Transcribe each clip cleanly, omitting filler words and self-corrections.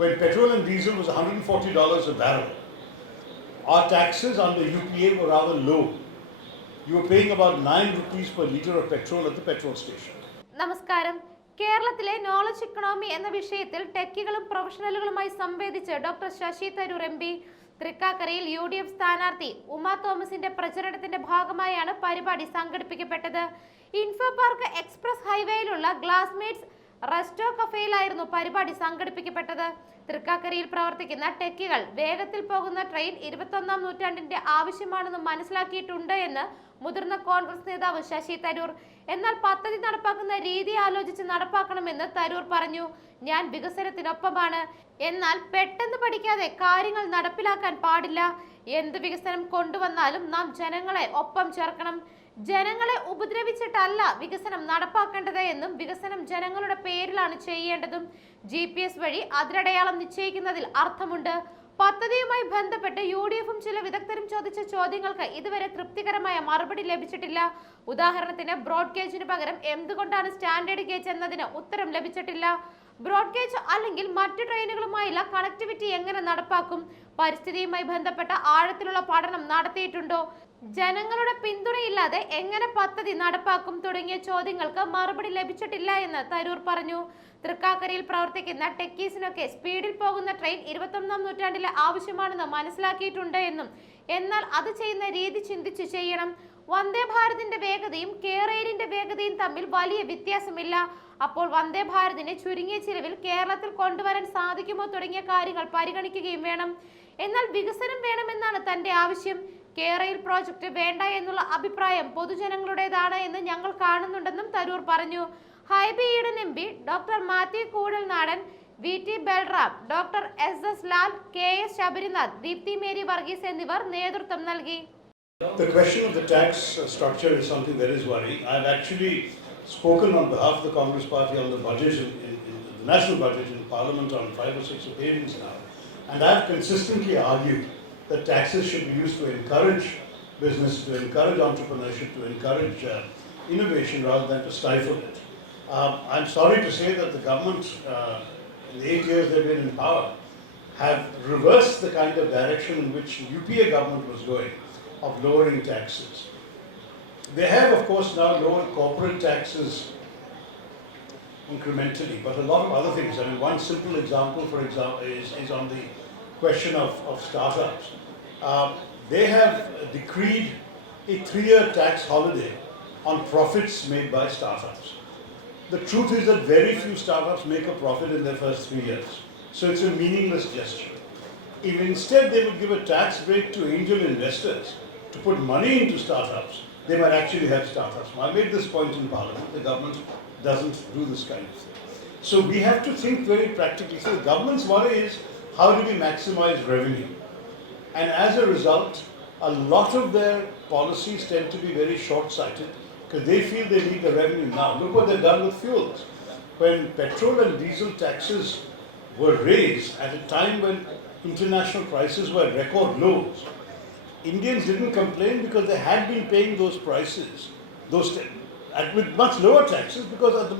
when petrol and diesel was $140 a barrel, our taxes under UPA were rather low. You were paying about 9 rupees per litre of petrol at the petrol station. നമസ്കാരം. കേരളത്തിലെ knowledge economy എന്ന വിഷയത്തിൽ ടെക്കികളും പ്രൊഫഷണലുകളുമായി സംവദിച്ച് doctor Shashi Tharoor M P തൃക്കാക്കരയിൽ UDF സ്ഥാനാർത്ഥി ഉമാ തോമസിന്റെ പ്രചരണത്തിന്റെ ഭാഗമായാണ് പരിപാടി സംഘടിപ്പിക്കപ്പെട്ടത്. ഇൻഫോ പാർക്ക് എക്സ്പ്രസ് ഹൈവേയിലുള്ള ഗ്ലാസ്മേറ്റ്സ് റെസ്റ്റോ കഫേയിലായിരുന്നു പരിപാടി സംഘടിപ്പിക്കപ്പെട്ടത്. തൃക്കാക്കരയിൽ പ്രവർത്തിക്കുന്ന ടെക്കികൾ വേഗത്തിൽ പോകുന്ന ട്രെയിൻ 21ാം നൂറ്റാണ്ടിന്റെ ആവശ്യമാണെന്ന് മനസ്സിലാക്കിയിട്ടുണ്ട് എന്ന് മുതിർന്ന കോൺഗ്രസ് നേതാവ് ശശി തരൂർ. എന്നാൽ പദ്ധതി നടപ്പാക്കുന്ന രീതി ആലോചിച്ച് നടപ്പാക്കണമെന്ന് തരൂർ പറഞ്ഞു. ഞാൻ വികസനത്തിനൊപ്പമാണ്, എന്നാൽ പെട്ടെന്ന് പഠിക്കാതെ കാര്യങ്ങൾ നടപ്പിലാക്കാൻ പാടില്ല. എന്ത് വികസനം കൊണ്ടുവന്നാലും നാം ജനങ്ങളെ ഒപ്പം ചേർക്കണം. ജനങ്ങളെ ഉപദ്രവിച്ചിട്ടല്ല വികസനം നടപ്പാക്കേണ്ടത് എന്നും വികസനം ജനങ്ങളുടെ പേരിലാണ് ചെയ്യേണ്ടതും. GPS വഴി അതിരടയാളം നിശ്ചയിക്കുന്നതിൽ അർത്ഥമുണ്ട്. പദ്ധതിയുമായി ബന്ധപ്പെട്ട് UDFും ചില വിദഗ്ധരും ചോദിച്ച ചോദ്യങ്ങൾക്ക് ഇതുവരെ തൃപ്തികരമായ മറുപടി ലഭിച്ചിട്ടില്ല. ഉദാഹരണത്തിന് ബ്രോഡ് ഗേജിന് പകരം എന്തുകൊണ്ടാണ് സ്റ്റാൻഡേർഡ് ഗേജ് എന്നതിന് ഉത്തരം ലഭിച്ചിട്ടില്ല. ബ്രോഡ് ഗേജ് അല്ലെങ്കിൽ മറ്റു ട്രെയിനുകളുമായുള്ള കണക്ടിവിറ്റി എങ്ങനെ നടപ്പാക്കും? പരിസ്ഥിതിയുമായി ബന്ധപ്പെട്ട ആഴത്തിലുള്ള പഠനം നടത്തിയിട്ടുണ്ടോ? ജനങ്ങളുടെ പിന്തുണയില്ലാതെ എങ്ങനെ പദ്ധതി നടപ്പാക്കും? തുടങ്ങിയ ചോദ്യങ്ങൾക്ക് മറുപടി ലഭിച്ചിട്ടില്ല എന്ന് തരൂർ പറഞ്ഞു. തൃക്കാക്കരയിൽ പ്രവർത്തിക്കുന്ന ടെക്കീസിനൊക്കെ സ്പീഡിൽ പോകുന്ന ട്രെയിൻ 21ാം നൂറ്റാണ്ടിലെ ആവശ്യമാണെന്ന് മനസ്സിലാക്കിയിട്ടുണ്ട് എന്നും, എന്നാൽ അത് ചെയ്യുന്ന രീതി ചിന്തിച്ചു ചെയ്യണം. വന്ദേ ഭാരതിന്റെ വേഗതയും കേരളിന്റെ വേഗതയും തമ്മിൽ വലിയ വ്യത്യാസമില്ല. അപ്പോൾ വന്ദേ ഭാരതിനെ ചുരുങ്ങിയ ചിലവിൽ കേരളത്തിൽ കൊണ്ടുവരാൻ സാധിക്കുമോ തുടങ്ങിയ കാര്യങ്ങൾ പരിഗണിക്കുകയും വേണം. എന്നാൽ വികസനം വേണമെന്നാണ് തന്റെ ആവശ്യം. കേരയിൽ പ്രോജക്റ്റ് വേണ്ട എന്നുള്ള അഭിപ്രായം പൊതുജനങ്ങളുടേതാണ് എന്ന് ഞങ്ങൾ കാണുന്നുണ്ടെന്നും തരൂർ പറഞ്ഞു. Hibi Eden MP, doctor Mathew Kuzhalnadan, VT Balram, doctor SS Lal, KS Sabarinath, Deepthi Mary Varghese എന്നിവർ നേതൃത്വം നൽകി. The question of the tax structure is something that is worrying. I've actually spoken on behalf of the Congress Party on the budget, in the national budget in Parliament on 5 or 6 occasions now. And I've consistently argued that taxes should be used to encourage business, to encourage entrepreneurship, to encourage innovation rather than to stifle it. I'm sorry to say that the government, in the 8 years they've been in power, have reversed the kind of direction in which UPA government was going of lowering taxes. They have, of course, now lowered corporate taxes incrementally, but a lot of other things. I mean, one simple example, for example, is on the question of startups. They have decreed a 3-year tax holiday on profits made by startups. The truth is that very few startups make a profit in their first 3 years. So it's a meaningless gesture. If instead they would give a tax break to angel investors to put money into startups, they might actually help startups. I made this point in Parliament. The government doesn't do this kind of thing. So we have to think very practically. So the government's worry is how do we maximize revenue? And as a result, a lot of their policies tend to be very short-sighted because they feel they need the revenue now. Look what they've done with fuels. When petrol and diesel taxes were raised at a time when international prices were at record lows, Indians didn't complain because they had been paying those prices with much lower taxes because the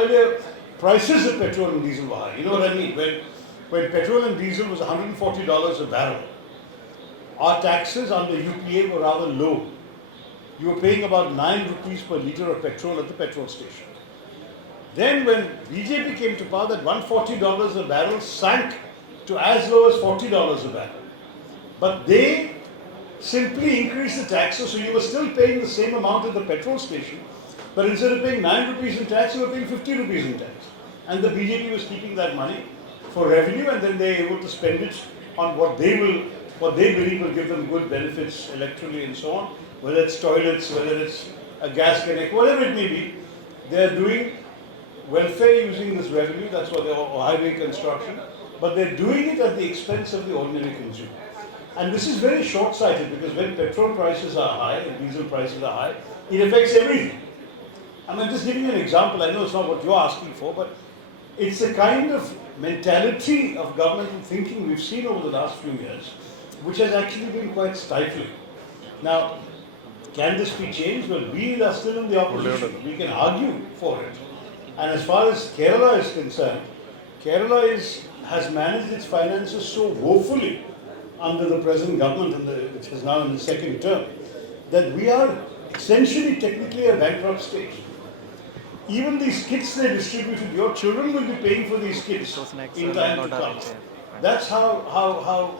earlier prices of petrol and diesel were high. You know what I mean? When petrol and diesel was $140 a barrel, our taxes under UPA were rather low. You were paying about 9 rupees per litre of petrol at the petrol station. Then when BJP came to power, that $140 a barrel sank to as low as $40 a barrel. But they simply increased the taxes, so you were still paying the same amount at the petrol station, but instead of paying 9 rupees in tax, you were paying 50 rupees in tax. And the BJP was keeping that money for revenue, and then they were able to spend it on what they believe will give them good benefits electorally and so on, whether it's toilets, whether it's a gas connect, whatever it may be. They are doing welfare using this revenue, that's what they're highway construction, but they're doing it at the expense of the ordinary consumer. And this is very short-sighted because when petrol prices are high and diesel prices are high, it affects everything. I'm just giving you an example. I know it's not what you're asking for, but it's a kind of mentality of governmental thinking we've seen over the last few years, which has actually been quite stifling. Now, can this be changed? Well, we are still in the opposition. We can argue for it. And as far as Kerala is concerned, Kerala has managed its finances so woefully under the present government, which is now in the second term, that we are essentially technically a bankrupt state. Even these kits they distributed, your children will be paying for these kits in time to come. That's how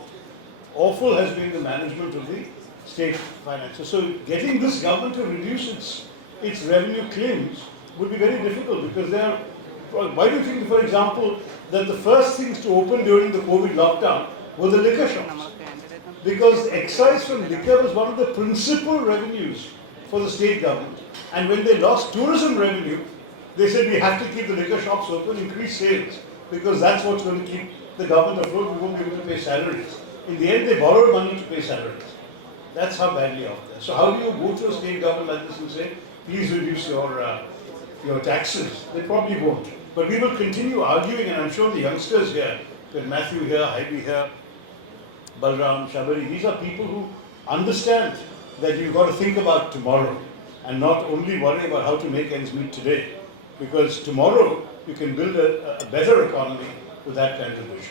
awful has been the management of the state finances. So getting this government to reduce its revenue claims would be very difficult because they are. Why do you think, for example, that the first things to open during the COVID lockdown were the liquor shops? Because excise from liquor was one of the principal revenues for the state government. And when they lost tourism revenue, they said we have to keep the liquor shops open, increase sales, because that's what's going to keep the government afloat. We won't be able to pay salaries. In the end, they borrowed money to pay salaries. That's how badly off they are. So how do you go to a state government like this and say, please reduce your taxes? They probably won't. But we will continue arguing, and I'm sure the youngsters here, with Matthew here, Heidi here, Balram, Shabari, these are people who understand that you've got to think about tomorrow and not only worry about how to make ends meet today. Because tomorrow you can build a better economy with that kind of vision.